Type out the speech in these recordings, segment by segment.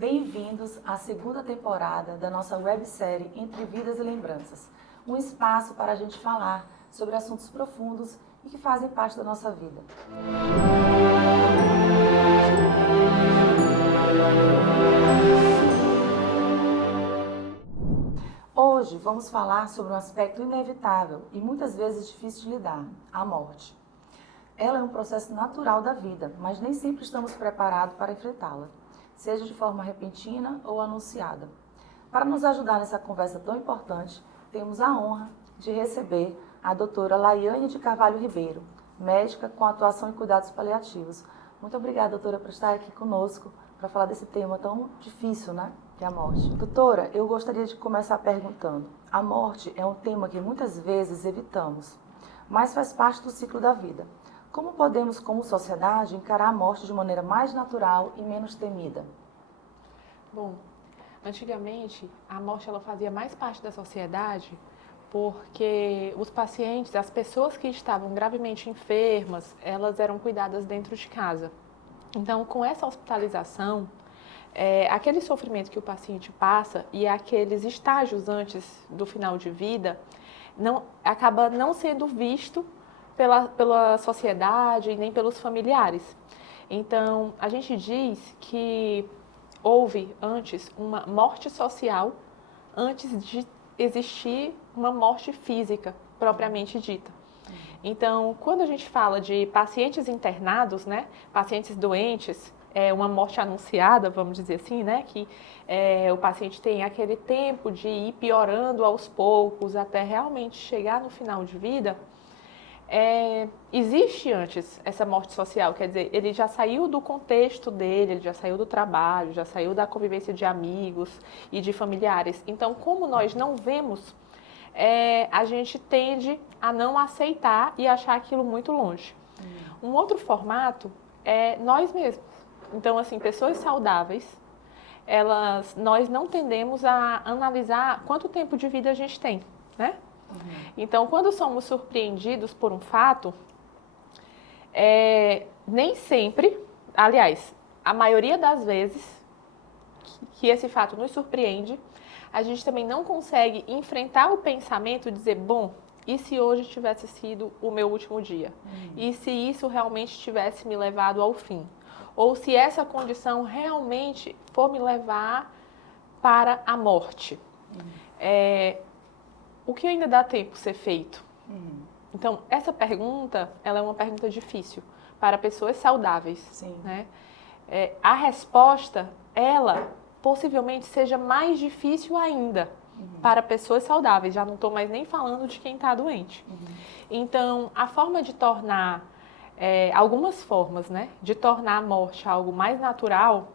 Bem-vindos à segunda temporada da nossa websérie Entre Vidas e Lembranças, um espaço para a gente falar sobre assuntos profundos e que fazem parte da nossa vida. Hoje vamos falar sobre um aspecto inevitável e muitas vezes difícil de lidar, a morte. Ela é um processo natural da vida, mas nem sempre estamos preparados para enfrentá-la, seja de forma repentina ou anunciada. Para nos ajudar nessa conversa tão importante, temos a honra de receber a doutora Laiane de Carvalho Ribeiro, médica com atuação em cuidados paliativos. Muito obrigada, doutora, por estar aqui conosco para falar desse tema tão difícil, né? Que é a morte. Doutora, eu gostaria de começar perguntando: a morte é um tema que muitas vezes evitamos, mas faz parte do ciclo da vida. Como podemos, como sociedade, encarar a morte de maneira mais natural e menos temida? Bom, antigamente a morte ela fazia mais parte da sociedade porque os pacientes, as pessoas que estavam gravemente enfermas, elas eram cuidadas dentro de casa. Então, com essa hospitalização, aquele sofrimento que o paciente passa e aqueles estágios antes do final de vida acaba não sendo visto pela sociedade e nem pelos familiares. Então, a gente diz que houve antes uma morte social antes de existir uma morte física propriamente dita. Então, quando a gente fala de pacientes internados, né, pacientes doentes, uma morte anunciada, vamos dizer assim, né, que o paciente tem aquele tempo de ir piorando aos poucos até realmente chegar no final de vida, existe antes essa morte social, quer dizer, ele já saiu do contexto dele, ele já saiu do trabalho, já saiu da convivência de amigos e de familiares. Então, como nós não vemos, a gente tende a não aceitar e achar aquilo muito longe. Um outro formato é nós mesmos. Então, assim, pessoas saudáveis, nós não tendemos a analisar quanto tempo de vida a gente tem, né? Então, quando somos surpreendidos por um fato, nem sempre, aliás, a maioria das vezes que esse fato nos surpreende, a gente também não consegue enfrentar o pensamento e dizer, bom, e se hoje tivesse sido o meu último dia? E se isso realmente tivesse me levado ao fim? Ou se essa condição realmente for me levar para a morte? O que ainda dá tempo ser feito? Então, essa pergunta, ela é uma pergunta difícil para pessoas saudáveis. Sim. Né? A resposta, ela possivelmente seja mais difícil ainda para pessoas saudáveis. Já não estou mais nem falando de quem está doente. Então, a forma de tornar, algumas formas, né, de tornar a morte algo mais natural,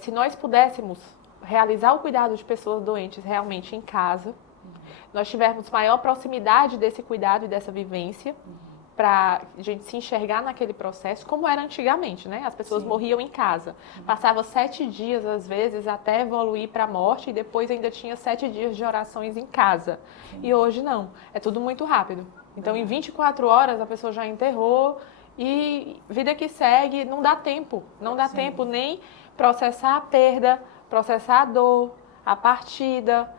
se nós pudéssemos realizar o cuidado de pessoas doentes realmente em casa, nós tivermos maior proximidade desse cuidado e dessa vivência, para a gente se enxergar naquele processo, como era antigamente, né? As pessoas morriam em casa. Passava 7 dias, às vezes, até evoluir para a morte, e depois ainda tinha 7 dias de orações em casa. E hoje não, é tudo muito rápido. Então, em 24 horas, a pessoa já enterrou e vida que segue, não dá tempo. Não dá tempo nem processar a perda, processar a dor, a partida.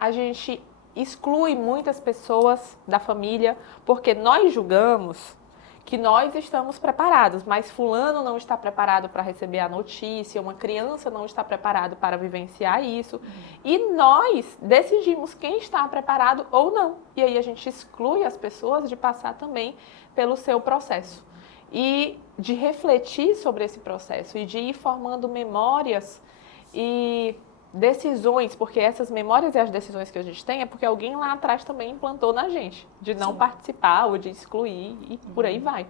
A gente exclui muitas pessoas da família, porque nós julgamos que nós estamos preparados, mas fulano não está preparado para receber a notícia, uma criança não está preparado para vivenciar isso, e nós decidimos quem está preparado ou não. E aí a gente exclui as pessoas de passar também pelo seu processo. E de refletir sobre esse processo e de ir formando memórias e decisões, porque essas memórias e as decisões que a gente tem é porque alguém lá atrás também implantou na gente, de não participar ou de excluir e por aí vai.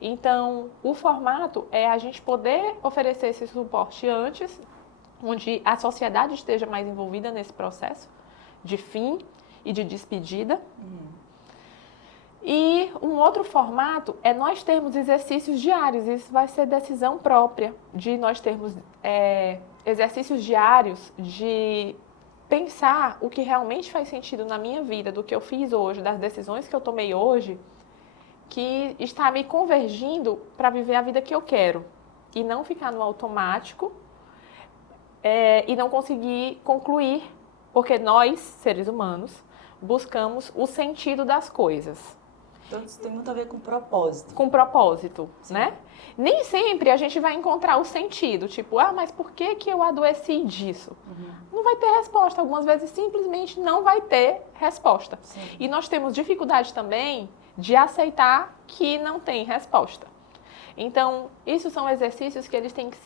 Então, o formato é a gente poder oferecer esse suporte antes, onde a sociedade esteja mais envolvida nesse processo de fim e de despedida. E um outro formato é nós termos exercícios diários, isso vai ser decisão própria, de nós termos exercícios diários de pensar o que realmente faz sentido na minha vida, do que eu fiz hoje, das decisões que eu tomei hoje, que está me convergindo para viver a vida que eu quero. e não ficar no automático e não conseguir concluir, porque nós, seres humanos, buscamos o sentido das coisas. Então, isso tem muito a ver com propósito. Com propósito, Sim. né? Nem sempre a gente vai encontrar o sentido, tipo, mas por que que eu adoeci disso? Não vai ter resposta, algumas vezes simplesmente não vai ter resposta. Sim. E nós temos dificuldade também de aceitar que não tem resposta. Então, isso são exercícios que eles têm que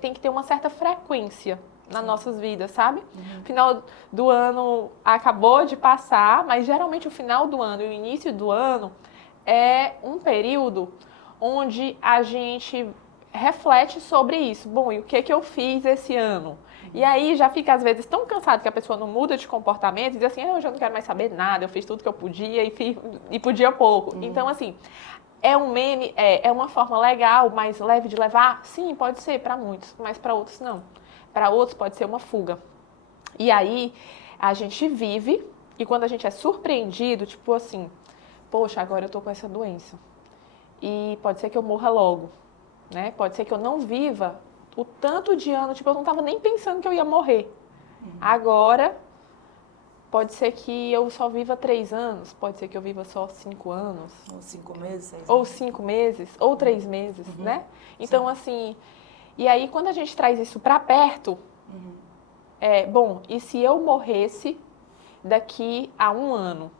tem que ter uma certa frequência nas nossas vidas, sabe? O final do ano acabou de passar, mas geralmente o final do ano e o início do ano é um período onde a gente reflete sobre isso. Bom, e o que eu fiz esse ano? E aí já fica às vezes tão cansado que a pessoa não muda de comportamento e diz assim, eu já não quero mais saber nada, eu fiz tudo que eu podia e podia pouco. Então, assim, é um meme, é uma forma legal, mais leve de levar? Sim, pode ser para muitos, mas para outros não. Para outros pode ser uma fuga. E aí a gente vive e quando a gente é surpreendido, tipo assim, poxa, agora eu tô com essa doença. E pode ser que eu morra logo, né? Pode ser que eu não viva o tanto de ano, tipo, eu não tava nem pensando que eu ia morrer. Agora, pode ser que eu só viva 3 anos, pode ser que eu viva só 5 anos. Ou 5 meses, 6 meses. Ou 5 meses, ou 3 meses, né? Então, assim, e aí quando a gente traz isso para perto, bom, e se eu morresse daqui a 1 ano?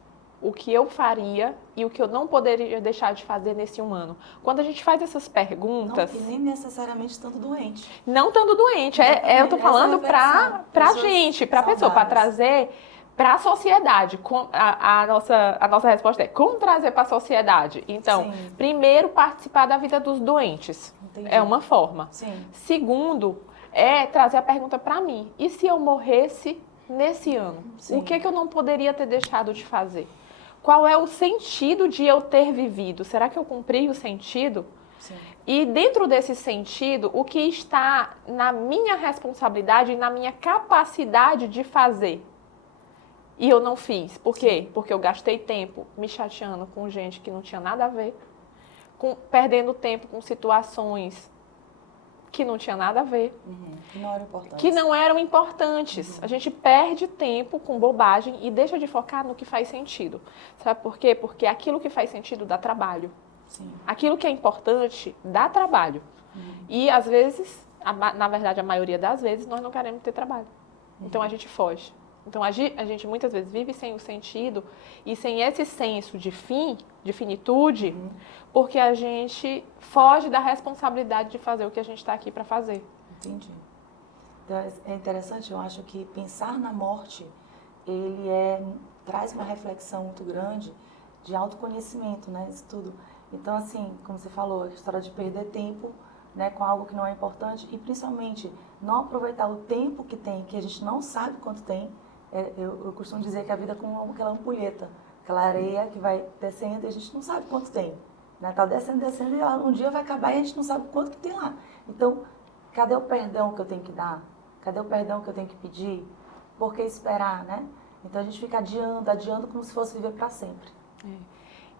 O que eu faria e o que eu não poderia deixar de fazer nesse 1 ano? Quando a gente faz essas perguntas... Não, e nem necessariamente estando doente. Não estando doente, eu tô falando pra gente, pra pessoa, pra trazer para a sociedade. A nossa resposta é como trazer para a sociedade. Então, Sim. primeiro, participar da vida dos doentes. Entendi. É uma forma. Sim. Segundo, é trazer a pergunta para mim. E se eu morresse nesse ano? Sim. O que eu não poderia ter deixado de fazer? Qual é o sentido de eu ter vivido? Será que eu cumpri o sentido? Sim. E dentro desse sentido, o que está na minha responsabilidade e na minha capacidade de fazer? E eu não fiz. Por quê? Sim. Porque eu gastei tempo me chateando com gente que não tinha nada a ver, perdendo tempo com situações que não tinha nada a ver. Que não eram importantes. Que não eram importantes. A gente perde tempo com bobagem e deixa de focar no que faz sentido. Sabe por quê? Porque aquilo que faz sentido dá trabalho. Sim. Aquilo que é importante dá trabalho. E às vezes, na verdade a maioria das vezes, nós não queremos ter trabalho. Então a gente foge. Então a gente muitas vezes vive sem o sentido e sem esse senso de fim, de finitude, porque a gente foge da responsabilidade de fazer o que a gente está aqui para fazer. Entendi. Então, é interessante, eu acho que pensar na morte, ele traz uma reflexão muito grande de autoconhecimento, né, isso tudo. Então, assim, como você falou, a história de perder tempo, né, com algo que não é importante e, principalmente, não aproveitar o tempo que tem, que a gente não sabe quanto tem. Eu costumo dizer que a vida é como aquela ampulheta, aquela areia que vai descendo e a gente não sabe quanto tem. Né? Tá descendo e um dia vai acabar e a gente não sabe quanto que tem lá. Então, cadê o perdão que eu tenho que dar? Cadê o perdão que eu tenho que pedir? Por que esperar, né? Então a gente fica adiando como se fosse viver para sempre.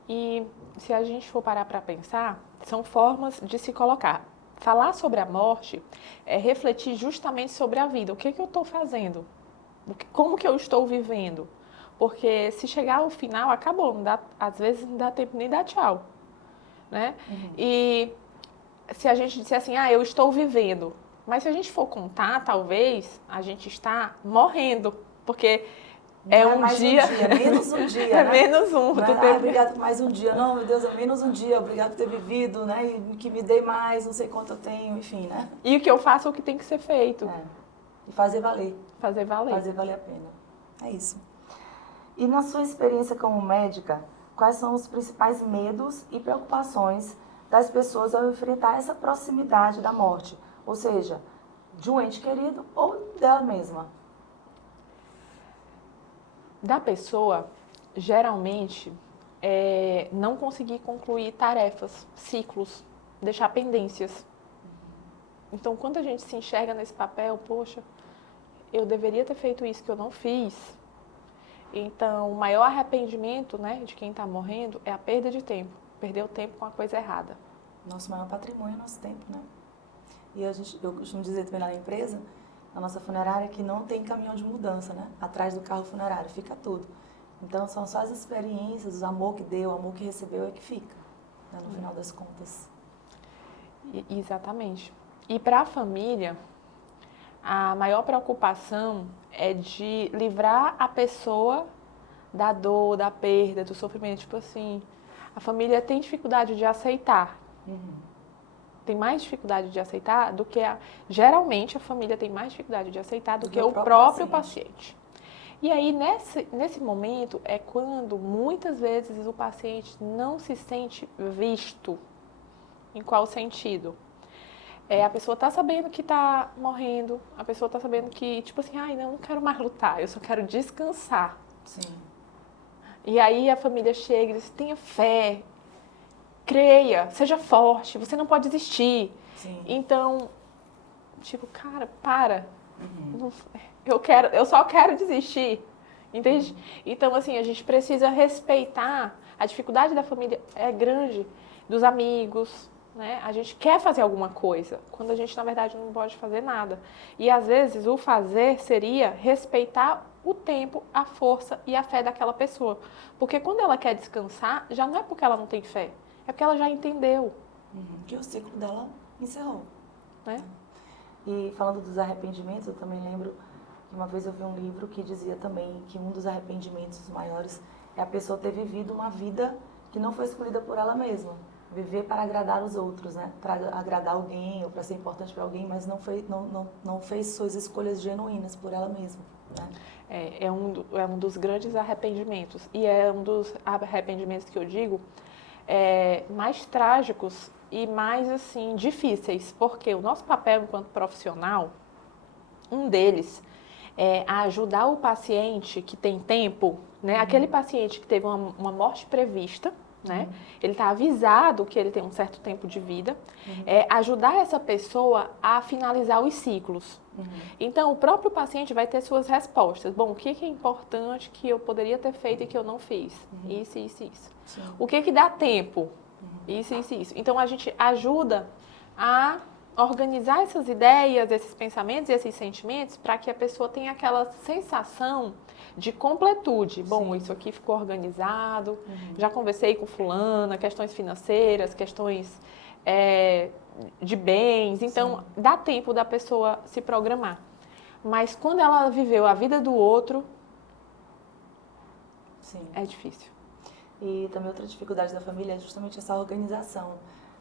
E se a gente for parar para pensar, são formas de se colocar. Falar sobre a morte é refletir justamente sobre a vida. O que eu estou fazendo? Como que eu estou vivendo? Porque se chegar ao final, acabou. Às vezes não dá tempo nem dar tchau. Né? E se a gente disser assim, eu estou vivendo. Mas se a gente for contar, talvez a gente está morrendo. Porque é um dia... menos um dia, é né? menos um. Obrigado por mais um dia. Não, meu Deus, é menos um dia. Obrigado por ter vivido, né? E que me dê mais, não sei quanto eu tenho, enfim, né? E o que eu faço é o que tem que ser feito. E fazer valer. Fazer valer. Fazer valer a pena. É isso. E na sua experiência como médica, quais são os principais medos e preocupações das pessoas ao enfrentar essa proximidade da morte? Ou seja, de um ente querido ou dela mesma? Da pessoa, geralmente, não conseguir concluir tarefas, ciclos, deixar pendências. Então, quando a gente se enxerga nesse papel, poxa, eu deveria ter feito isso que eu não fiz. Então, o maior arrependimento, né, de quem está morrendo é a perda de tempo. Perder o tempo com a coisa errada. Nosso maior patrimônio é o nosso tempo, né? E eu costumo dizer também lá na empresa, na nossa funerária, que não tem caminhão de mudança, né? Atrás do carro funerário, fica tudo. Então, são só as experiências, o amor que deu, o amor que recebeu é que fica, né? No final das contas. Exatamente. E para a família, a maior preocupação é de livrar a pessoa da dor, da perda, do sofrimento. Tipo assim, a família tem dificuldade de aceitar. Tem mais dificuldade de aceitar do que geralmente a família tem mais dificuldade de aceitar do que o próprio paciente. E aí, nesse momento, é quando muitas vezes o paciente não se sente visto. Em qual sentido? A pessoa está sabendo que está morrendo, a pessoa está sabendo que, tipo assim, ai, não quero mais lutar, eu só quero descansar. Sim. E aí a família chega e diz, tenha fé, creia, seja forte, você não pode desistir. Sim. Então, tipo, cara, para. Eu só quero desistir. Entende? Então, assim, a gente precisa respeitar. A dificuldade da família é grande, dos amigos, né? A gente quer fazer alguma coisa, quando a gente, na verdade, não pode fazer nada. E, às vezes, o fazer seria respeitar o tempo, a força e a fé daquela pessoa. Porque quando ela quer descansar, já não é porque ela não tem fé, é porque ela já entendeu. Que o ciclo dela encerrou. Né? E falando dos arrependimentos, eu também lembro que uma vez eu vi um livro que dizia também que um dos arrependimentos maiores é a pessoa ter vivido uma vida que não foi escolhida por ela mesma. Viver para agradar os outros, né? Para agradar alguém ou para ser importante para alguém, mas não fez suas escolhas genuínas por ela mesma. Né? É um dos grandes arrependimentos. E é um dos arrependimentos que eu digo mais trágicos e mais, assim, difíceis. Porque o nosso papel enquanto profissional, um deles é ajudar o paciente que tem tempo, né? Aquele paciente que teve uma morte prevista, né? Ele está avisado que ele tem um certo tempo de vida, ajudar essa pessoa a finalizar os ciclos. Então, o próprio paciente vai ter suas respostas. Bom, o que é importante que eu poderia ter feito e que eu não fiz? Isso, isso, isso. Sim. O que dá tempo? Isso, isso, isso. Então, a gente ajuda a organizar essas ideias, esses pensamentos e esses sentimentos para que a pessoa tenha aquela sensação de completude. Bom, isso aqui ficou organizado, já conversei com fulana, questões financeiras, questões de bens. Então, dá tempo da pessoa se programar. Mas quando ela viveu a vida do outro, é difícil. E também outra dificuldade da família é justamente essa organização.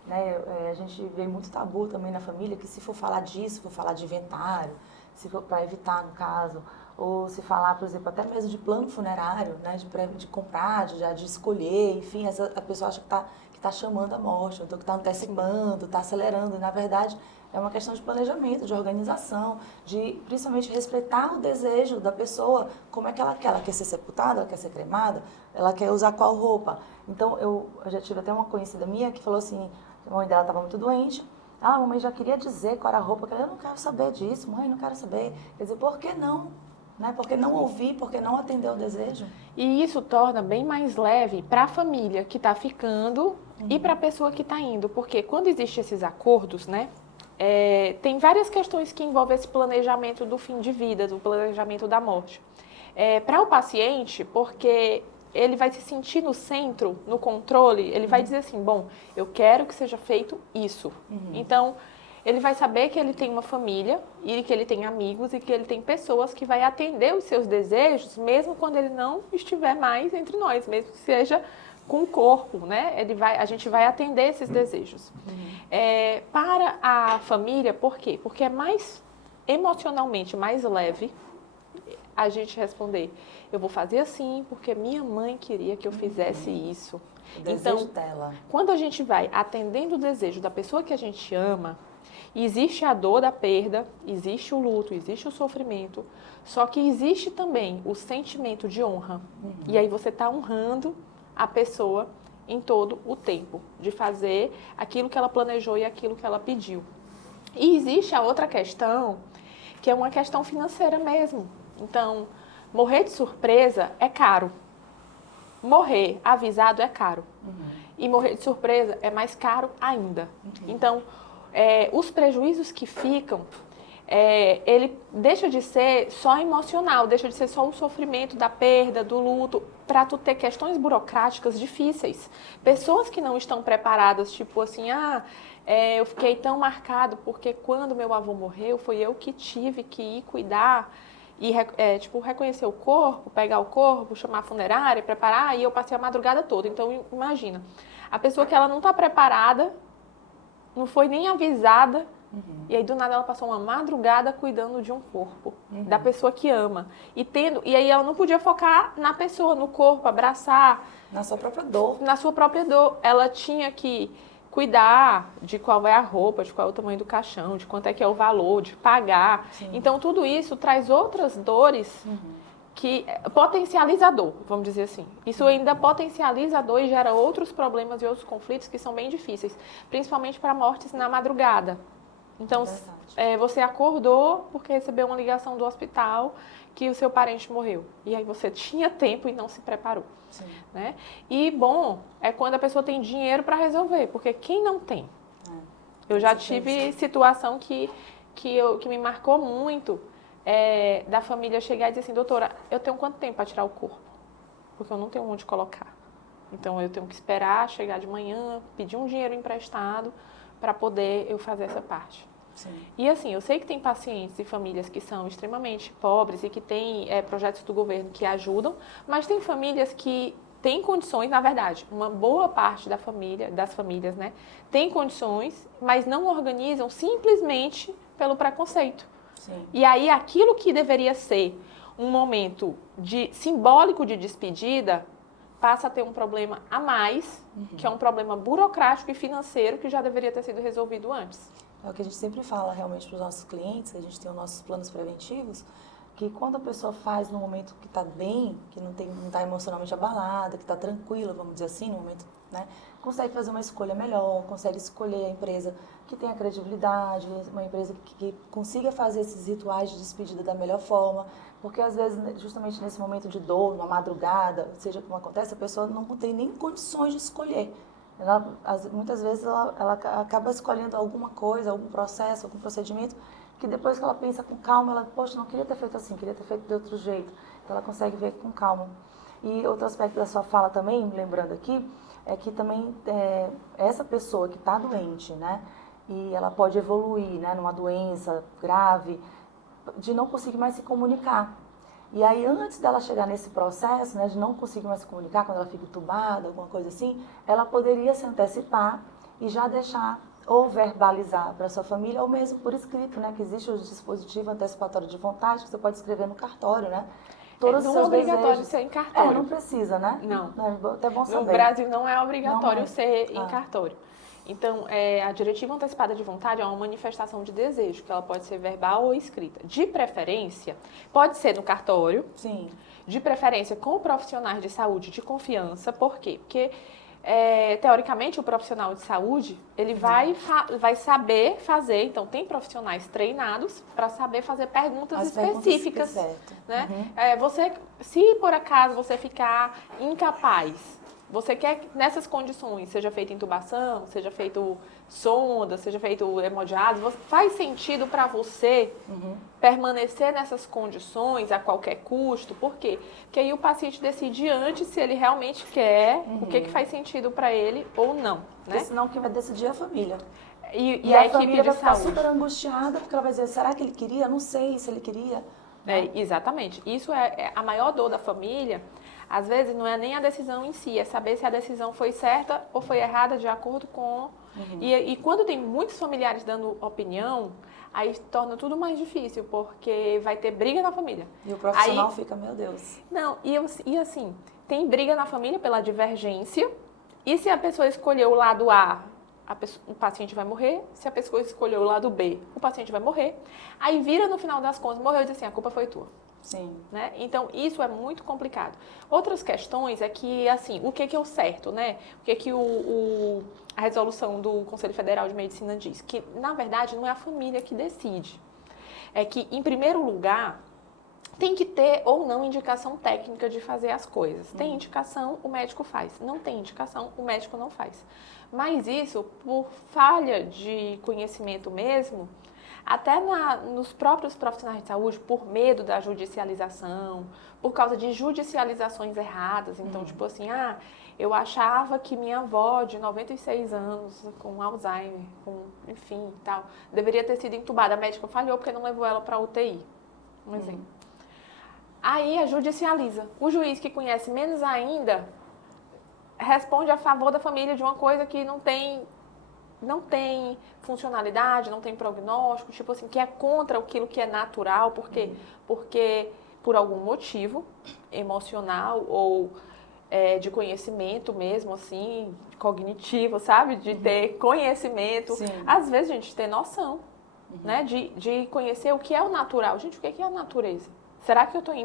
Né? A gente vê muito tabu também na família, que se for falar disso, for falar de inventário, se for para evitar, no caso, ou se falar, por exemplo, até mesmo de plano funerário, né? de comprar, de escolher, enfim, a pessoa acha que tá chamando a morte, então que está antecipando, está acelerando, e na verdade é uma questão de planejamento, de organização, de principalmente respeitar o desejo da pessoa, como é que ela quer. Ela quer ser sepultada, ela quer ser cremada, ela quer usar qual roupa. Então, eu já tive até uma conhecida minha que falou assim, a mãe dela estava muito doente, a mamãe já queria dizer qual era a roupa, que ela, eu não quero saber disso, mãe, não quero saber. Quer dizer, por que não? Né? Por que não ouvir, por que não atender o desejo? E isso torna bem mais leve para a família que está ficando e para a pessoa que está indo, porque quando existem esses acordos, né, tem várias questões que envolvem esse planejamento do fim de vida, do planejamento da morte. Para o paciente, porque ele vai se sentir no centro, no controle, ele vai dizer assim, bom, eu quero que seja feito isso. Então, ele vai saber que ele tem uma família, e que ele tem amigos, e que ele tem pessoas que vai atender os seus desejos, mesmo quando ele não estiver mais entre nós, mesmo que seja com o corpo, né? A gente vai atender esses desejos. Para a família, por quê? Porque é mais emocionalmente mais leve a gente responder, eu vou fazer assim porque minha mãe queria que eu fizesse isso. O desejo dela. Quando a gente vai atendendo o desejo da pessoa que a gente ama, existe a dor da perda, existe o luto, existe o sofrimento, só que existe também o sentimento de honra. E aí você está honrando a pessoa em todo o tempo, de fazer aquilo que ela planejou e aquilo que ela pediu. E existe a outra questão, que é uma questão financeira mesmo. Então, morrer de surpresa é caro. Morrer avisado é caro. E morrer de surpresa é mais caro ainda. Então, os prejuízos que ficam, ele deixa de ser só emocional, deixa de ser só o sofrimento da perda, do luto, para tu ter questões burocráticas difíceis. Pessoas que não estão preparadas, tipo assim, eu fiquei tão marcado porque quando meu avô morreu, foi eu que tive que ir cuidar e reconhecer o corpo, pegar o corpo, chamar a funerária, preparar, e eu passei a madrugada toda. Então, imagina, a pessoa que ela não está preparada, não foi nem avisada, e aí do nada ela passou uma madrugada cuidando de um corpo, da pessoa que ama. E aí ela não podia focar na pessoa, no corpo, abraçar. Na sua própria dor. Na sua própria dor. Ela tinha que cuidar de qual é a roupa, de qual é o tamanho do caixão, de quanto é que é o valor, de pagar. Sim. Então tudo isso traz outras dores que potencializa a dor, vamos dizer assim. Isso ainda potencializa a dor e gera outros problemas e outros conflitos que são bem difíceis, principalmente para mortes na madrugada. Então, você acordou porque recebeu uma ligação do hospital que o seu parente morreu. E aí você tinha tempo e não se preparou. Sim. Né? E bom é quando a pessoa tem dinheiro para resolver, porque quem não tem? Eu já tive situação que me marcou muito, da família chegar e dizer assim, doutora, eu tenho quanto tempo para tirar o corpo? Porque eu não tenho onde colocar. Então eu tenho que esperar chegar de manhã, pedir um dinheiro emprestado para poder eu fazer essa parte. Sim. E assim, eu sei que tem pacientes e famílias que são extremamente pobres e que têm projetos do governo que ajudam, mas tem famílias que têm condições, na verdade, uma boa parte das famílias, né, tem condições, mas não organizam simplesmente pelo preconceito. Sim. E aí aquilo que deveria ser um momento simbólico de despedida passa a ter um problema a mais, que é um problema burocrático e financeiro que já deveria ter sido resolvido antes. É o que a gente sempre fala realmente para os nossos clientes, a gente tem os nossos planos preventivos, que quando a pessoa faz no momento que está bem, que não está emocionalmente abalada, que está tranquila, vamos dizer assim, no momento, né, consegue fazer uma escolha melhor, consegue escolher a empresa que tenha credibilidade, uma empresa que consiga fazer esses rituais de despedida da melhor forma, porque às vezes, justamente nesse momento de dor, numa madrugada, seja como acontece, a pessoa não tem nem condições de escolher. Muitas vezes ela acaba escolhendo alguma coisa, algum processo, algum procedimento, que depois que ela pensa com calma, ela, poxa, não queria ter feito assim, queria ter feito de outro jeito. Então ela consegue ver com calma. E outro aspecto da sua fala também, lembrando aqui, é que também essa pessoa que está doente, né, e ela pode evoluir, né, numa doença grave, de não conseguir mais se comunicar. E aí, antes dela chegar nesse processo, né, de não conseguir mais se comunicar, quando ela fica entubada, alguma coisa assim, ela poderia se antecipar e já deixar ou verbalizar para sua família, ou mesmo por escrito, né, que existe o dispositivo antecipatório de vontade, que você pode escrever no cartório, né? Todos os seus desejos. Não é obrigatório ser em cartório. Não precisa, né? Não. É até bom saber. No Brasil não é obrigatório ser em cartório. Então, a diretiva antecipada de vontade é uma manifestação de desejo, que ela pode ser verbal ou escrita. De preferência, pode ser no cartório. Sim. De preferência com profissionais de saúde de confiança. Por quê? Porque, teoricamente, o profissional de saúde, ele vai saber fazer. Então, tem profissionais treinados para saber fazer perguntas específicas. Né? Se por acaso você ficar incapaz, você quer que nessas condições seja feita intubação, seja feito sonda, seja feito hemodiálise, faz sentido para você permanecer nessas condições a qualquer custo? Por quê? Porque aí o paciente decide antes se ele realmente quer, o que faz sentido para ele ou não. Né? Porque senão quem vai decidir é a família. E a equipe família de vai ficar saúde. super angustiada, porque ela vai dizer, será que ele queria? Não sei se ele queria. Exatamente. Isso é a maior dor da família. Às vezes não é nem a decisão em si, é saber se a decisão foi certa ou foi errada de acordo com... E quando tem muitos familiares dando opinião, aí torna tudo mais difícil, porque vai ter briga na família. E o profissional fica, meu Deus. Não, e assim, tem briga na família pela divergência, e se a pessoa escolheu o lado A, o paciente vai morrer. Se a pessoa escolheu o lado B, o paciente vai morrer. Aí vira no final das contas, morreu e diz assim, a culpa foi tua. Sim. Né? Então, isso é muito complicado. Outras questões é que, assim, o que é o certo, né? O que a resolução do Conselho Federal de Medicina diz? Que, na verdade, não é a família que decide. É que, em primeiro lugar, Tem que ter ou não indicação técnica de fazer as coisas. Tem indicação, o médico faz. Não tem indicação, o médico não faz. Mas isso, por falha de conhecimento mesmo, até nos próprios profissionais de saúde, por medo da judicialização, por causa de judicializações erradas. Então, tipo assim, eu achava que minha avó de 96 anos, com Alzheimer, enfim, tal, deveria ter sido entubada. A médica falhou porque não levou ela para UTI. Um exemplo. Aí a judicializa. O juiz que conhece menos ainda responde a favor da família de uma coisa que não tem funcionalidade, não tem prognóstico, tipo assim, que é contra aquilo que é natural, porque por algum motivo emocional ou de conhecimento mesmo, assim, cognitivo, sabe? De ter conhecimento. Sim. Às vezes a gente tem noção, né? De conhecer o que é o natural. Gente, o que é a natureza? Será que eu estou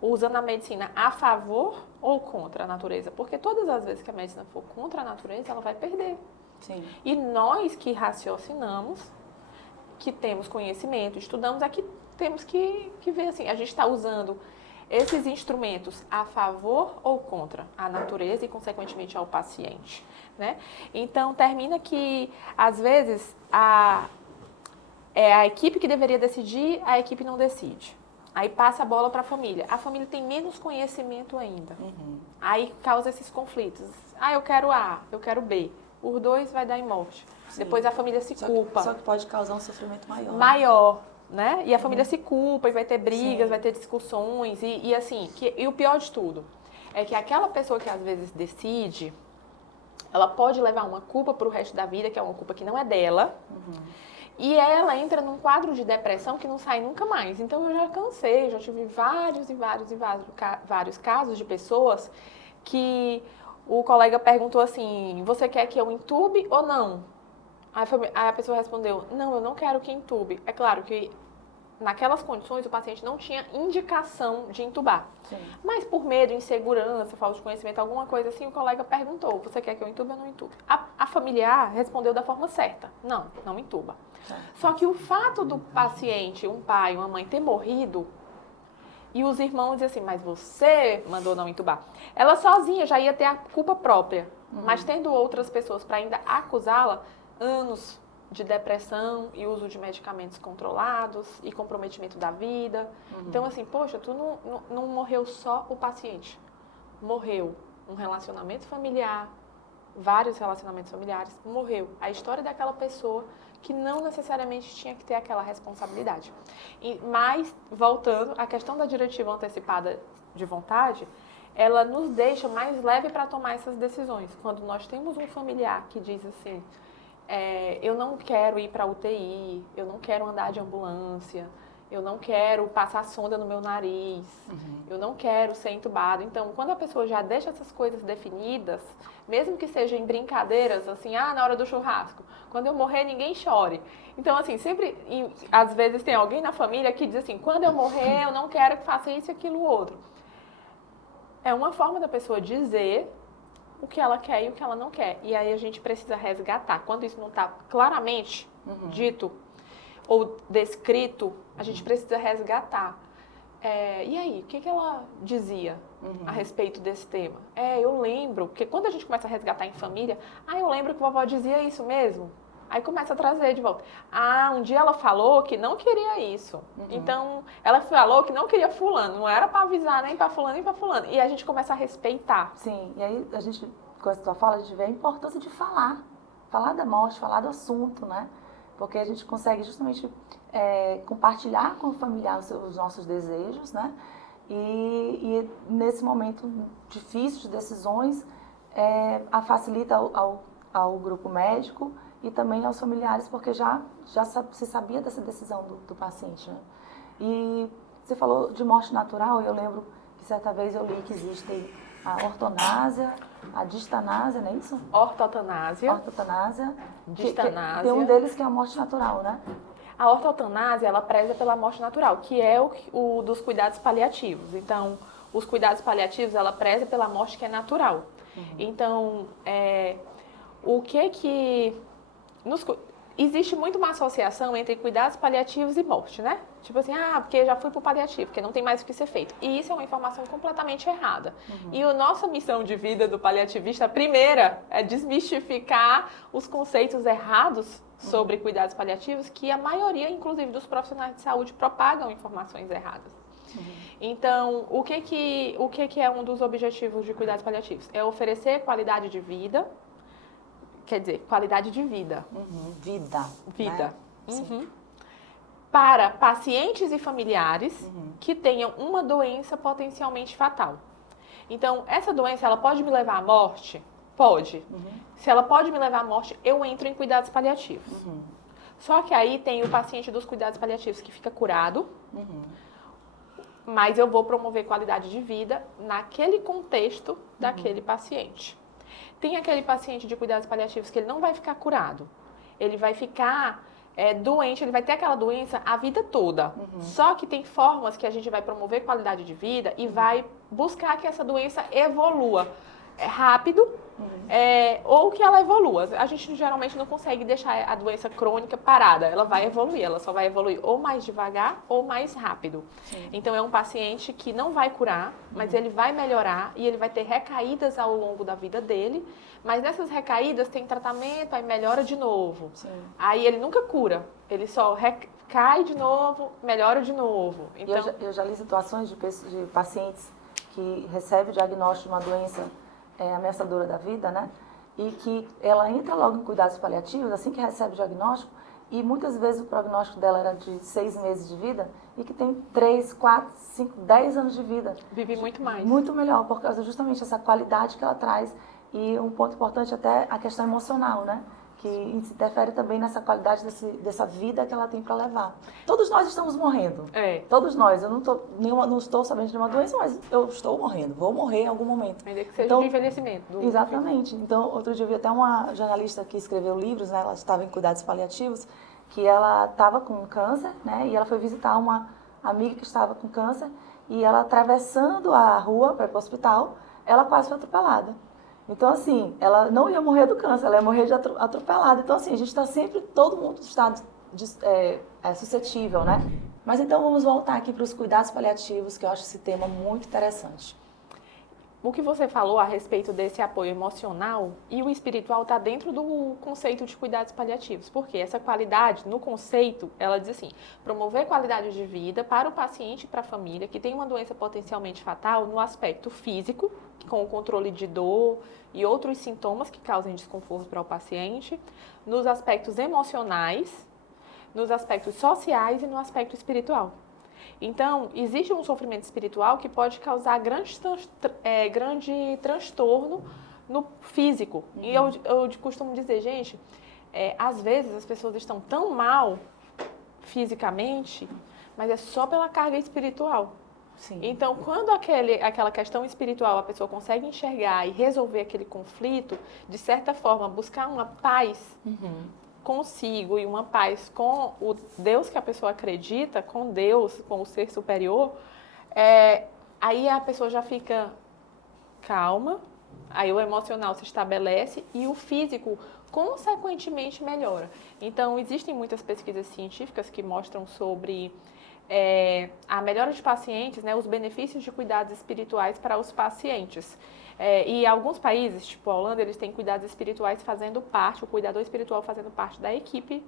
usando a medicina a favor ou contra a natureza? Porque todas as vezes que a medicina for contra a natureza, ela vai perder. Sim. E nós que raciocinamos, que temos conhecimento, estudamos, é que temos que ver assim, a gente está usando esses instrumentos a favor ou contra a natureza e, consequentemente, ao paciente, né? Então, termina que, às vezes, a equipe que deveria decidir, a equipe não decide. Aí passa a bola para a família. A família tem menos conhecimento ainda. Aí causa esses conflitos. Eu quero A, eu quero B. Os dois vai dar em morte. Sim. Depois a família se culpa. Só que pode causar um sofrimento maior. Maior, né? E a família se culpa e vai ter brigas, vai ter discussões. E assim, e o pior de tudo é que aquela pessoa que às vezes decide, ela pode levar uma culpa para o resto da vida, que é uma culpa que não é dela. E ela entra num quadro de depressão que não sai nunca mais. Então, eu já cansei, já tive vários casos de pessoas que o colega perguntou assim, você quer que eu entube ou não? Aí a pessoa respondeu, não, eu não quero que entube. É claro que naquelas condições o paciente não tinha indicação de entubar. Sim. Mas por medo, insegurança, falta de conhecimento, alguma coisa assim, o colega perguntou, você quer que eu entube ou não entube? A familiar respondeu da forma certa, não entuba. Só que o fato do paciente, um pai, uma mãe, ter morrido, e os irmãos diziam assim, mas você mandou não entubar. Ela sozinha já ia ter a culpa própria, mas tendo outras pessoas para ainda acusá-la, anos de depressão e uso de medicamentos controlados e comprometimento da vida. Então, assim, poxa, tu não morreu só o paciente. Morreu um relacionamento familiar, vários relacionamentos familiares, morreu a história daquela pessoa que não necessariamente tinha que ter aquela responsabilidade. Mas, voltando, a questão da diretiva antecipada de vontade, ela nos deixa mais leve para tomar essas decisões. Quando nós temos um familiar que diz assim, eu não quero ir para UTI, eu não quero andar de ambulância, eu não quero passar sonda no meu nariz, eu não quero ser entubado. Então, quando a pessoa já deixa essas coisas definidas, mesmo que sejam em brincadeiras, assim, na hora do churrasco, quando eu morrer, ninguém chore. Então, assim, sempre, às vezes tem alguém na família que diz assim, quando eu morrer, eu não quero que faça isso, aquilo, outro. É uma forma da pessoa dizer o que ela quer e o que ela não quer. E aí a gente precisa resgatar. Quando isso não está claramente dito ou descrito, a gente precisa resgatar. E aí, o que ela dizia a respeito desse tema? Eu lembro, porque quando a gente começa a resgatar em família, eu lembro que a vovó dizia isso mesmo. Aí começa a trazer de volta. Um dia ela falou que não queria isso. Então, ela falou que não queria fulano. Não era para avisar nem para fulano nem para fulano. E a gente começa a respeitar. Sim, e aí a gente, com essa tua fala, a gente vê a importância de falar. Falar da morte, falar do assunto, né? Porque a gente consegue justamente compartilhar com o familiar os nossos desejos, né? E nesse momento difícil de decisões, facilita ao grupo médico e também aos familiares, porque já se sabia dessa decisão do paciente, né? E você falou de morte natural, e eu lembro que certa vez eu li que existe a ortonásia, a distanásia, não é isso? Ortotanásia. Distanásia. Tem um deles que é a morte natural, né? A ortotanásia, ela preza pela morte natural, que é o dos cuidados paliativos. Então, os cuidados paliativos, ela preza pela morte que é natural. Então, existe muito uma associação entre cuidados paliativos e morte, né? Tipo assim, porque já fui pro paliativo, porque não tem mais o que ser feito. E isso é uma informação completamente errada. E a nossa missão de vida do paliativista, a primeira, é desmistificar os conceitos errados sobre cuidados paliativos, que a maioria, inclusive, dos profissionais de saúde propagam informações erradas. Então, o que é um dos objetivos de cuidados paliativos? É oferecer qualidade de vida, quer dizer, qualidade de vida. Vida. Vida. Né? Para pacientes e familiares que tenham uma doença potencialmente fatal. Então, essa doença, ela pode me levar à morte? Pode. Se ela pode me levar à morte, eu entro em cuidados paliativos. Só que aí tem o paciente dos cuidados paliativos que fica curado, mas eu vou promover qualidade de vida naquele contexto daquele paciente. Tem aquele paciente de cuidados paliativos que ele não vai ficar curado. Ele vai ficar doente, ele vai ter aquela doença a vida toda. Só que tem formas que a gente vai promover qualidade de vida e vai buscar que essa doença evolua rápido ou que ela evolua. A gente geralmente não consegue deixar a doença crônica parada. Ela vai evoluir, ela só vai evoluir ou mais devagar ou mais rápido. Então é um paciente que não vai curar, mas ele vai melhorar e ele vai ter recaídas ao longo da vida dele. Mas nessas recaídas tem tratamento, aí melhora de novo. Aí ele nunca cura, ele só cai de novo, melhora de novo. Então, eu já li situações de pacientes que recebem o diagnóstico de uma doença ameaçadora da vida, né? E que ela entra logo em cuidados paliativos, assim que recebe o diagnóstico, e muitas vezes o prognóstico dela era de 6 meses de vida, e que tem 3, 4, 5, 10 anos de vida. Vive muito mais. Muito melhor, por causa justamente dessa qualidade que ela traz. E um ponto importante até a questão emocional, né? Que interfere também nessa qualidade dessa vida que ela tem para levar. Todos nós estamos morrendo. Todos nós. Eu não estou sabendo de nenhuma doença, mas eu estou morrendo. Vou morrer em algum momento. Ainda que seja de envelhecimento. Exatamente. Então, outro dia eu vi até uma jornalista que escreveu livros, né? Ela estava em cuidados paliativos, que ela estava com câncer, né? E ela foi visitar uma amiga que estava com câncer, e ela atravessando a rua para ir para o hospital, ela quase foi atropelada. Então, assim, ela não ia morrer do câncer, ela ia morrer de atropelada. Então, assim, a gente está sempre, todo mundo está suscetível, né? Mas então vamos voltar aqui para os cuidados paliativos, que eu acho esse tema muito interessante. O que você falou a respeito desse apoio emocional e o espiritual está dentro do conceito de cuidados paliativos. Porque essa qualidade, no conceito, ela diz assim, promover qualidade de vida para o paciente e para a família que tem uma doença potencialmente fatal no aspecto físico, com o controle de dor e outros sintomas que causem desconforto para o paciente, nos aspectos emocionais, nos aspectos sociais e no aspecto espiritual. Então, existe um sofrimento espiritual que pode causar grande transtorno no físico. E eu costumo dizer, gente, às vezes as pessoas estão tão mal fisicamente, mas é só pela carga espiritual. Sim. Então, quando aquela questão espiritual a pessoa consegue enxergar e resolver aquele conflito, de certa forma, buscar uma paz consigo e uma paz com o Deus que a pessoa acredita, com Deus, com o ser superior, aí a pessoa já fica calma, aí o emocional se estabelece e o físico, consequentemente, melhora. Então, existem muitas pesquisas científicas que mostram sobre a melhora de pacientes, né, os benefícios de cuidados espirituais para os pacientes. E alguns países, tipo a Holanda, eles têm cuidados espirituais fazendo parte, o cuidador espiritual fazendo parte da equipe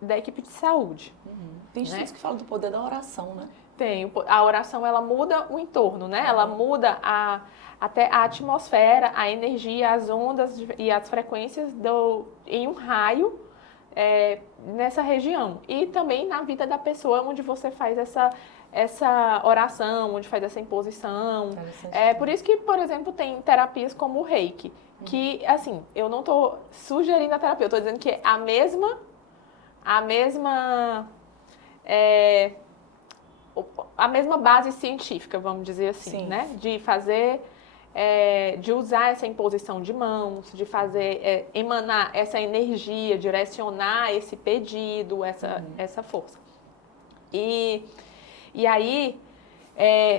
de saúde. Tem estudos que falam do poder da oração, né? Tem. A oração, ela muda o entorno, né? Ela muda até a atmosfera, a energia, as ondas e as frequências em um raio nessa região. E também na vida da pessoa, onde você faz essa oração, onde faz essa imposição. Por isso que, por exemplo, tem terapias como o Reiki, que, assim, eu não estou sugerindo a terapia, eu estou dizendo que é a mesma base científica, vamos dizer assim, né? De fazer, de usar essa imposição de mãos, de fazer, emanar essa energia, direcionar esse pedido, essa força. E aí,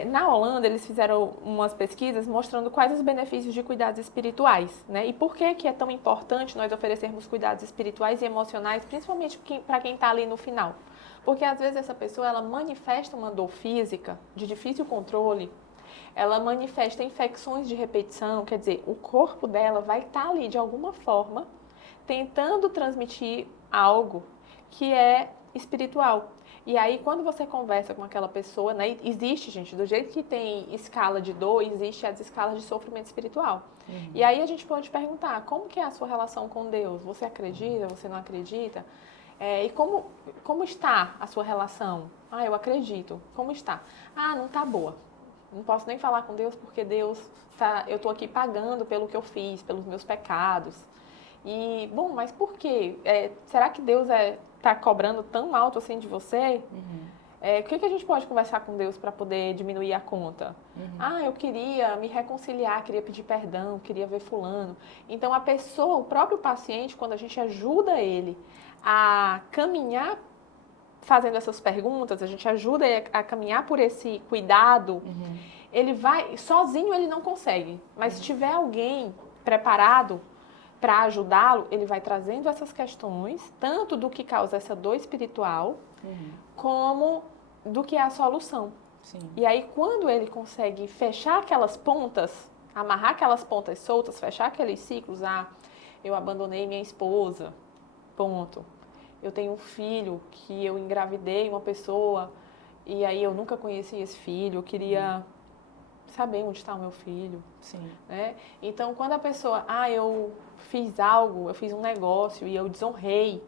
Na Holanda, eles fizeram umas pesquisas mostrando quais os benefícios de cuidados espirituais, né? E por que é tão importante nós oferecermos cuidados espirituais e emocionais, principalmente para quem está ali no final. Porque às vezes essa pessoa, ela manifesta uma dor física de difícil controle, ela manifesta infecções de repetição, quer dizer, o corpo dela vai estar ali de alguma forma tentando transmitir algo que é espiritual. E aí, quando você conversa com aquela pessoa, né, existe, gente, do jeito que tem escala de dor, existe as escalas de sofrimento espiritual. E aí a gente pode perguntar, como que é a sua relação com Deus? Você acredita? Você não acredita? E como está a sua relação? Ah, eu acredito. Como está? Ah, não está boa. Não posso nem falar com Deus porque eu estou aqui pagando pelo que eu fiz, pelos meus pecados. E, bom, mas por quê? Será que Deus está cobrando tão alto assim de você? O que a gente pode conversar com Deus para poder diminuir a conta? Ah, eu queria me reconciliar, queria pedir perdão, queria ver fulano. Então, a pessoa, o próprio paciente, quando a gente ajuda ele a caminhar fazendo essas perguntas, a gente ajuda ele a caminhar por esse cuidado, ele vai, sozinho ele não consegue, mas se tiver alguém preparado para ajudá-lo, ele vai trazendo essas questões, tanto do que causa essa dor espiritual, como do que é a solução. Sim. E aí, quando ele consegue fechar aquelas pontas, amarrar aquelas pontas soltas, fechar aqueles ciclos, eu abandonei minha esposa, ponto. Eu tenho um filho que eu engravidei uma pessoa e aí eu nunca conheci esse filho, eu queria saber onde está o meu filho. Sim. Né? Então, quando a pessoa, eu fiz algo, eu fiz um negócio e eu desonrei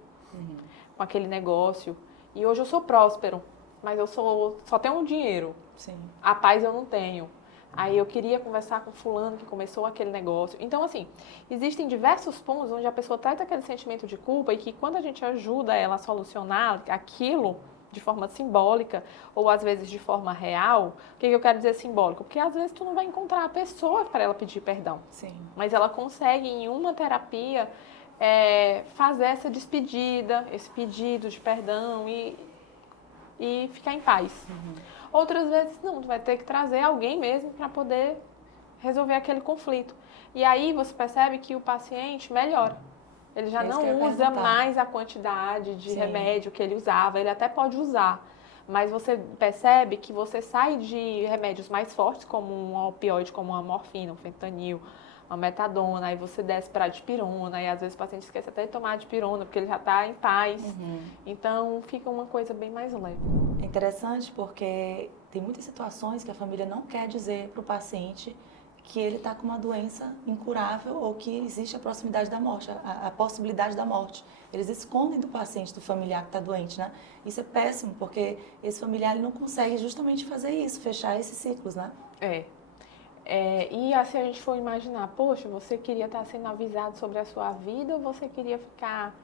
com aquele negócio e hoje eu sou próspero, mas eu só tenho dinheiro. Sim. A paz eu não tenho. Aí eu queria conversar com fulano que começou aquele negócio. Então, assim, existem diversos pontos onde a pessoa traz aquele sentimento de culpa e que quando a gente ajuda ela a solucionar aquilo de forma simbólica ou às vezes de forma real, o que eu quero dizer simbólico? Porque às vezes tu não vai encontrar a pessoa para ela pedir perdão. Sim. Mas ela consegue em uma terapia fazer essa despedida, esse pedido de perdão e ficar em paz. Outras vezes, não, tu vai ter que trazer alguém mesmo para poder resolver aquele conflito. E aí você percebe que o paciente melhora. Ele já não usa mais a quantidade de remédio que ele usava, ele até pode usar. Mas você percebe que você sai de remédios mais fortes, como um opioide, como uma morfina, um fentanil, uma metadona, aí você desce para a dipirona, e às vezes o paciente esquece até de tomar a dipirona, porque ele já está em paz. Então, fica uma coisa bem mais leve. É interessante porque tem muitas situações que a família não quer dizer para o paciente que ele está com uma doença incurável ou que existe a proximidade da morte, a possibilidade da morte. Eles escondem do paciente, do familiar que está doente, né? Isso é péssimo, porque esse familiar ele não consegue justamente fazer isso, fechar esses ciclos, né? E assim a gente for imaginar, poxa, você queria estar sendo avisado sobre a sua vida ou você queria ficar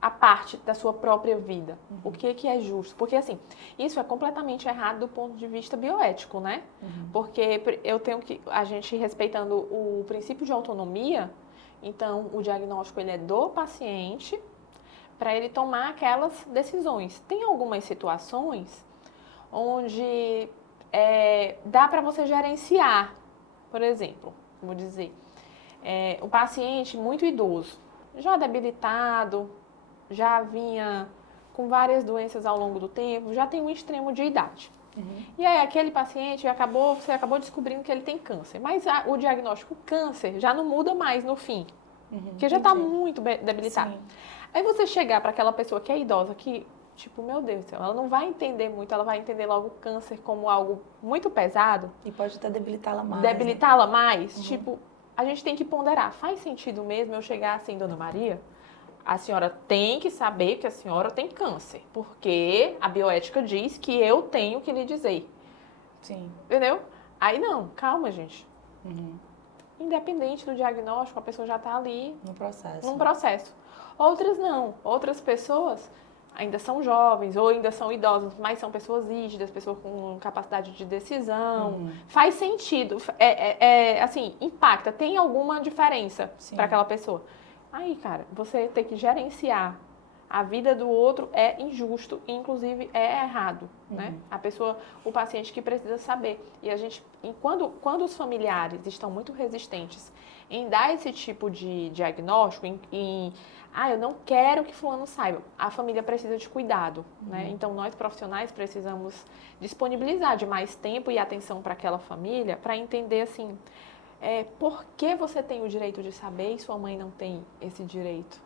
a parte da sua própria vida? O que é justo? Porque assim, isso é completamente errado do ponto de vista bioético, né? Porque a gente respeitando o princípio de autonomia, então o diagnóstico ele é do paciente para ele tomar aquelas decisões. Tem algumas situações onde dá para você gerenciar, por exemplo, vou dizer, o paciente muito idoso, já debilitado, já vinha com várias doenças ao longo do tempo, já tem um extremo de idade. E aí aquele paciente você acabou descobrindo que ele tem câncer, mas o diagnóstico câncer já não muda mais no fim, porque já está muito debilitado. Sim. Aí você chegar para aquela pessoa que é idosa, que tipo, meu Deus do céu, ela não vai entender muito, ela vai entender logo o câncer como algo muito pesado. E pode até debilitá-la mais. Debilitá-la mais, tipo, a gente tem que ponderar. Faz sentido mesmo eu chegar assim, Dona Maria? A senhora tem que saber que a senhora tem câncer, porque a bioética diz que eu tenho que lhe dizer. Sim. Entendeu? Aí não, calma, gente. Independente do diagnóstico, a pessoa já está ali num processo. Outras não. Outras pessoas ainda são jovens ou ainda são idosas, mas são pessoas rígidas, pessoas com capacidade de decisão. Faz sentido. Assim, impacta. Tem alguma diferença para aquela pessoa. Aí, cara, você tem que gerenciar a vida do outro é injusto e, inclusive, é errado, né? O paciente que precisa saber. E a gente, quando os familiares estão muito resistentes em dar esse tipo de diagnóstico, eu não quero que fulano saiba, a família precisa de cuidado, né? Então, nós profissionais precisamos disponibilizar de mais tempo e atenção para aquela família para entender, assim, por que você tem o direito de saber e sua mãe não tem esse direito?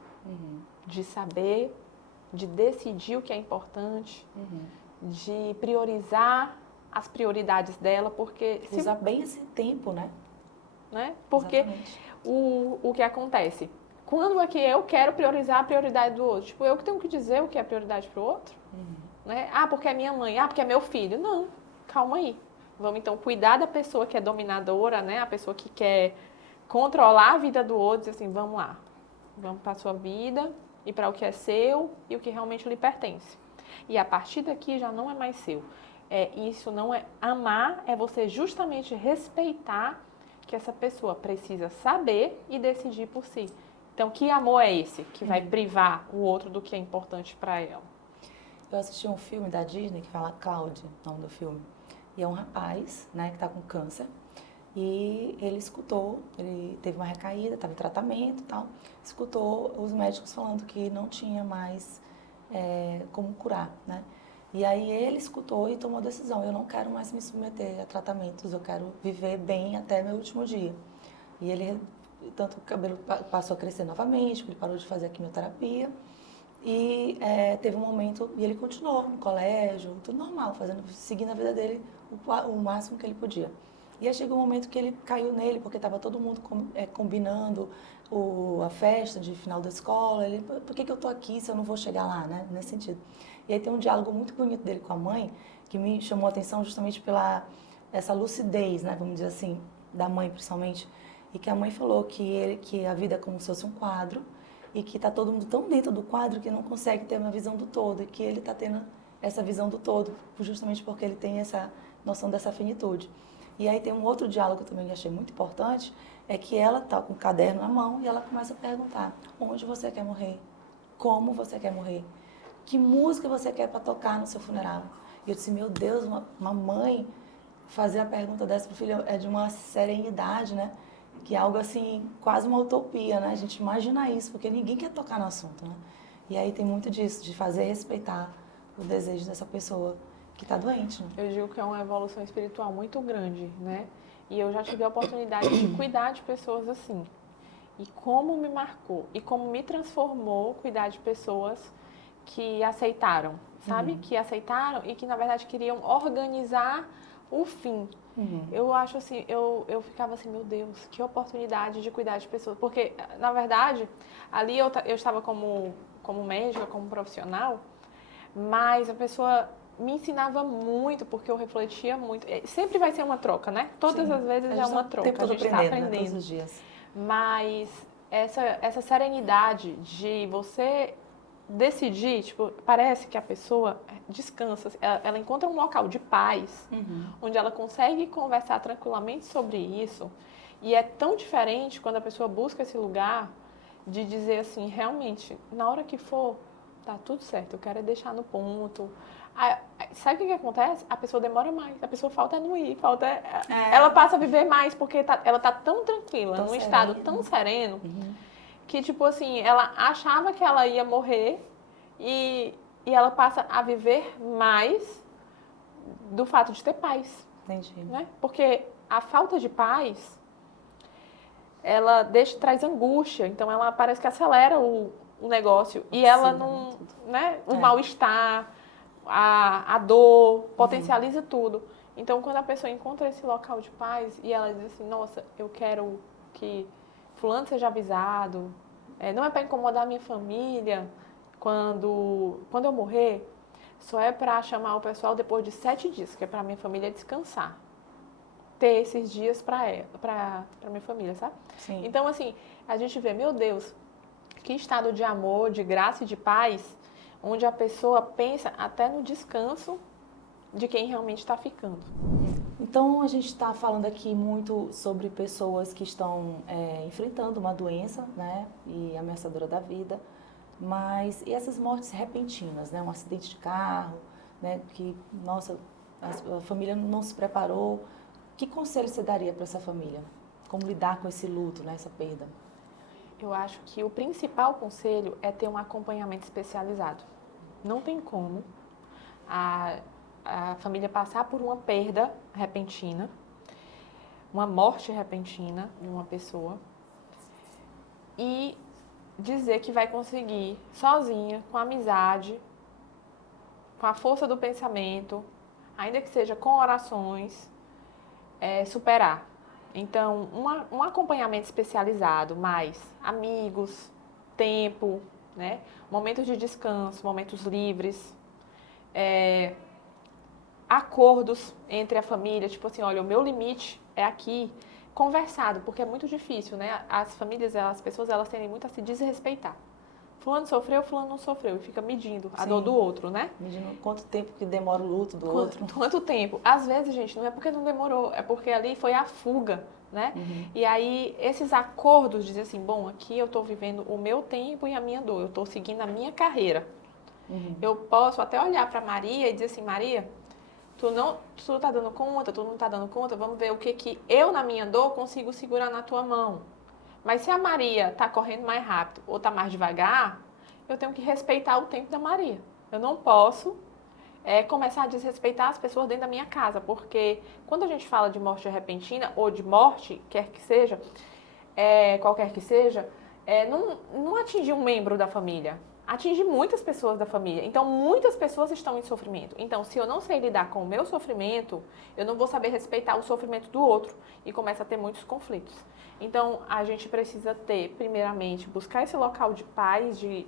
De saber, de decidir o que é importante, de priorizar as prioridades dela, porque... Usar bem esse tempo, né? Porque o que acontece? Quando é que eu quero priorizar a prioridade do outro? Tipo, eu que tenho que dizer o que é prioridade para o outro? Né? Porque é minha mãe, porque é meu filho. Não, calma aí. Vamos então cuidar da pessoa que é dominadora, né? A pessoa que quer controlar a vida do outro, dizer assim, vamos lá. Vamos para a sua vida e para o que é seu e o que realmente lhe pertence. E a partir daqui já não é mais seu. Isso não é amar, é você justamente respeitar que essa pessoa precisa saber e decidir por si. Então, que amor é esse que vai privar o outro do que é importante para ela? Eu assisti um filme da Disney que fala Cloud, o nome do filme. E é um rapaz, né, que está com câncer. E ele escutou, ele teve uma recaída, estava em tratamento e tal. Escutou os médicos falando que não tinha mais como curar, né? E aí ele escutou e tomou a decisão. Eu não quero mais me submeter a tratamentos, eu quero viver bem até meu último dia. E ele, tanto o cabelo passou a crescer novamente, ele parou de fazer a quimioterapia. E teve um momento, e ele continuou no colégio, tudo normal, seguindo a vida dele o máximo que ele podia. E aí chegou um momento que ele caiu nele, porque estava todo mundo combinando a festa de final da escola. Ele, por que eu estou aqui se eu não vou chegar lá, né? Nesse sentido. E aí tem um diálogo muito bonito dele com a mãe, que me chamou a atenção justamente pela essa lucidez, né? Vamos dizer assim, da mãe principalmente. E que a mãe falou que a vida é como se fosse um quadro, e que está todo mundo tão dentro do quadro que não consegue ter uma visão do todo, e que ele está tendo essa visão do todo, justamente porque ele tem essa noção dessa finitude. E aí tem um outro diálogo também que eu achei muito importante, é que ela está com o caderno na mão e ela começa a perguntar: onde você quer morrer? Como você quer morrer? Que música você quer para tocar no seu funeral? E eu disse, meu Deus, uma mãe fazer a pergunta dessa para o filho é de uma serenidade, né? Que é algo assim, quase uma utopia, né? A gente imagina isso, porque ninguém quer tocar no assunto, né? E aí tem muito disso, de fazer respeitar o desejo dessa pessoa que está doente, né? Eu digo que é uma evolução espiritual muito grande, né? E eu já tive a oportunidade de cuidar de pessoas assim. E como me marcou, e como me transformou cuidar de pessoas que aceitaram, sabe? Que aceitaram e que, na verdade, queriam organizar o fim. Eu acho assim, eu ficava assim, meu Deus, que oportunidade de cuidar de pessoas. Porque, na verdade, ali eu estava como médica, como profissional, mas a pessoa me ensinava muito, porque eu refletia muito. Sempre vai ser uma troca, né? Todas as vezes é uma troca, a gente está aprendendo. Né? Todos os dias. Mas essa serenidade de você decidir, tipo, parece que a pessoa descansa, ela encontra um local de paz, onde ela consegue conversar tranquilamente sobre isso, e é tão diferente quando a pessoa busca esse lugar de dizer assim, realmente, na hora que for, tá tudo certo, eu quero deixar no ponto. Sabe o que acontece? A pessoa demora mais, a pessoa falta no ir, ela passa a viver mais, porque ela tá tão tranquila, num estado tão sereno, que, tipo assim, ela achava que ela ia morrer e ela passa a viver mais do fato de ter paz. Entendi. Né? Porque a falta de paz, ela traz angústia, então ela parece que acelera o negócio e ela não, né? O mal-estar, a dor, potencializa tudo. Então, quando a pessoa encontra esse local de paz e ela diz assim, nossa, eu quero que fulano seja avisado, não é para incomodar a minha família, quando eu morrer, só é para chamar o pessoal depois de 7 dias, que é para minha família descansar. Ter esses dias para minha família, sabe? Sim. Então, assim, a gente vê, meu Deus, que estado de amor, de graça e de paz, onde a pessoa pensa até no descanso de quem realmente está ficando. Então, a gente está falando aqui muito sobre pessoas que estão enfrentando uma doença, né, e ameaçadora da vida, Mas e essas mortes repentinas, né? Um acidente de carro, né? Que, nossa, a família não se preparou. Que conselho você daria para essa família? Como lidar com esse luto, né? Essa perda? Eu acho que o principal conselho é ter um acompanhamento especializado. Não tem como a, a família passar por uma perda repentina, uma morte repentina de uma pessoa e dizer que vai conseguir sozinha, com amizade, com a força do pensamento, ainda que seja com orações, superar. Então, um acompanhamento especializado, mais amigos, tempo, né? Momentos de descanso, momentos livres, acordos entre a família, tipo assim, olha, o meu limite é aqui, conversado, porque é muito difícil, né? As famílias, as pessoas, elas tendem muito a se desrespeitar. Fulano sofreu, fulano não sofreu, e fica medindo a dor do outro, né? Medindo quanto tempo que demora o luto do outro. Quanto tempo? Às vezes, gente, não é porque não demorou, é porque ali foi a fuga, né? E aí, esses acordos dizem assim, bom, aqui eu estou vivendo o meu tempo e a minha dor, eu estou seguindo a minha carreira. Eu posso até olhar para Maria e dizer assim, Maria, tu não tá dando conta, tu não tá dando conta, vamos ver o que eu, na minha dor, consigo segurar na tua mão. Mas se a Maria está correndo mais rápido ou está mais devagar, eu tenho que respeitar o tempo da Maria. Eu não posso começar a desrespeitar as pessoas dentro da minha casa, porque quando a gente fala de morte repentina ou de morte, quer que seja, qualquer que seja, não atinge um membro da família, atinge muitas pessoas da família. Então, muitas pessoas estão em sofrimento. Então, se eu não sei lidar com o meu sofrimento, eu não vou saber respeitar o sofrimento do outro e começa a ter muitos conflitos. Então, a gente precisa ter, primeiramente, buscar esse local de paz, de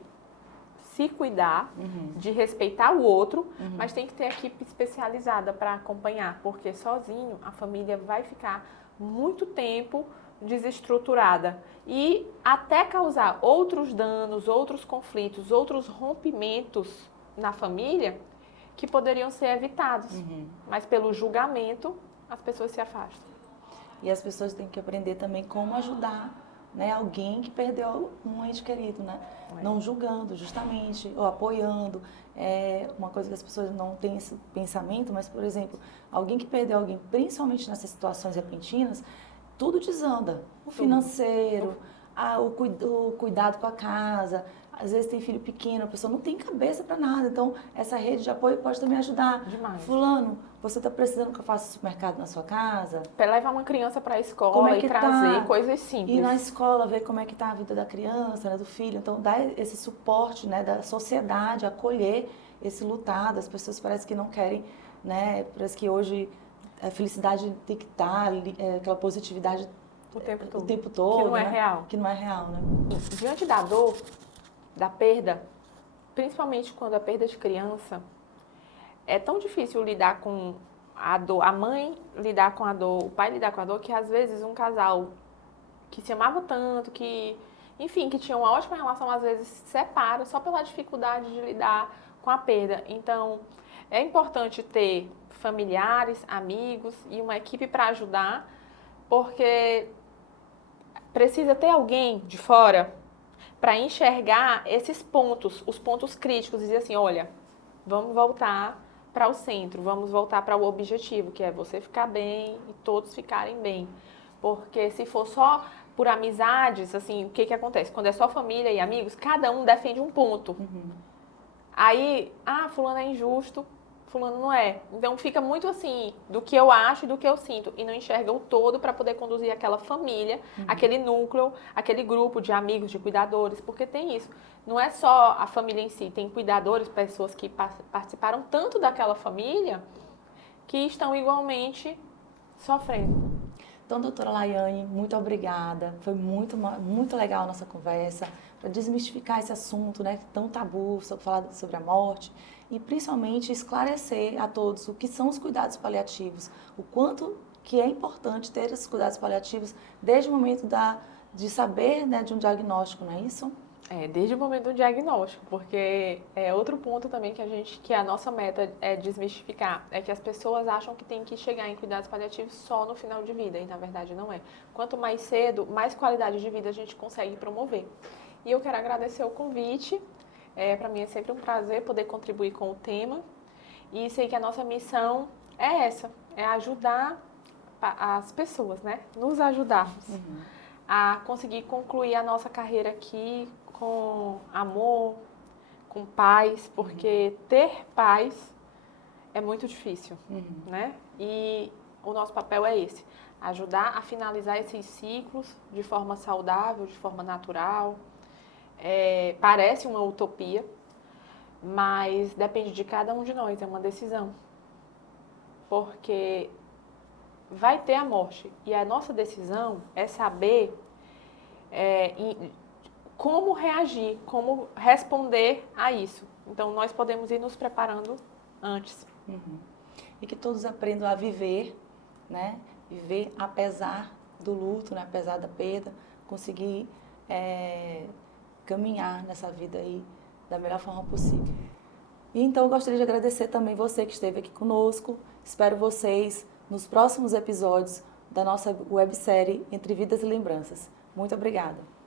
se cuidar, de respeitar o outro, mas tem que ter equipe especializada para acompanhar, porque sozinho a família vai ficar muito tempo desestruturada e até causar outros danos, outros conflitos, outros rompimentos na família que poderiam ser evitados, mas pelo julgamento as pessoas se afastam. E as pessoas têm que aprender também como ajudar, né, alguém que perdeu um ente querido, né? Não julgando, justamente, ou apoiando. É uma coisa que as pessoas não têm esse pensamento, mas, por exemplo, alguém que perdeu alguém, principalmente nessas situações repentinas, tudo desanda. O financeiro, o cuidado com a casa. Às vezes tem filho pequeno, a pessoa não tem cabeça para nada. Então, essa rede de apoio pode também ajudar. Demais. Fulano, você está precisando que eu faça supermercado na sua casa? Levar uma criança para a escola e trazer coisas simples. E na escola ver como é que está a vida da criança, né, do filho. Então, dar esse suporte, né, da sociedade, acolher esse lutar. As pessoas parece que não querem, né? Parece que hoje a felicidade tem que estar, aquela positividade o tempo todo. Que não é né? real. Que não é real, né? Diante da dor, da perda, principalmente quando a perda de criança, é tão difícil lidar com a dor, a mãe lidar com a dor, o pai lidar com a dor, que às vezes um casal que se amava tanto, que, enfim, que tinha uma ótima relação, às vezes se separa só pela dificuldade de lidar com a perda. Então, é importante ter familiares, amigos e uma equipe para ajudar, porque precisa ter alguém de fora para enxergar esses pontos, os pontos críticos, e dizer assim, olha, vamos voltar para o centro, vamos voltar para o objetivo, que é você ficar bem e todos ficarem bem. Porque se for só por amizades, assim, o que acontece? Quando é só família e amigos, cada um defende um ponto. Aí, fulano é injusto, fulano não é. Então fica muito assim, do que eu acho e do que eu sinto. E não enxerga o todo para poder conduzir aquela família, aquele núcleo, aquele grupo de amigos, de cuidadores. Porque tem isso. Não é só a família em si, tem cuidadores, pessoas que participaram tanto daquela família que estão igualmente sofrendo. Então, doutora Laiane, muito obrigada. Foi muito legal a nossa conversa para desmistificar esse assunto, né, tão tabu, falar sobre a morte e principalmente esclarecer a todos o que são os cuidados paliativos, o quanto que é importante ter esses cuidados paliativos desde o momento de saber, né, de um diagnóstico, não é isso? Desde o momento do diagnóstico, porque é outro ponto também que a nossa meta é desmistificar, é que as pessoas acham que tem que chegar em cuidados paliativos só no final de vida, e na verdade não é. Quanto mais cedo, mais qualidade de vida a gente consegue promover. E eu quero agradecer o convite, Para mim é sempre um prazer poder contribuir com o tema. E sei que a nossa missão é essa, é ajudar as pessoas, né? Nos ajudarmos a conseguir concluir a nossa carreira aqui com amor, com paz, porque ter paz é muito difícil, né? E o nosso papel é esse, ajudar a finalizar esses ciclos de forma saudável, de forma natural. Parece uma utopia, mas depende de cada um de nós, é uma decisão. Porque vai ter a morte e a nossa decisão é saber como reagir, como responder a isso. Então, nós podemos ir nos preparando antes. E que todos aprendam a viver, né? Viver apesar do luto, né? Apesar da perda, conseguir caminhar nessa vida aí da melhor forma possível. E então eu gostaria de agradecer também você que esteve aqui conosco. Espero vocês nos próximos episódios da nossa websérie Entre Vidas e Lembranças. Muito obrigada.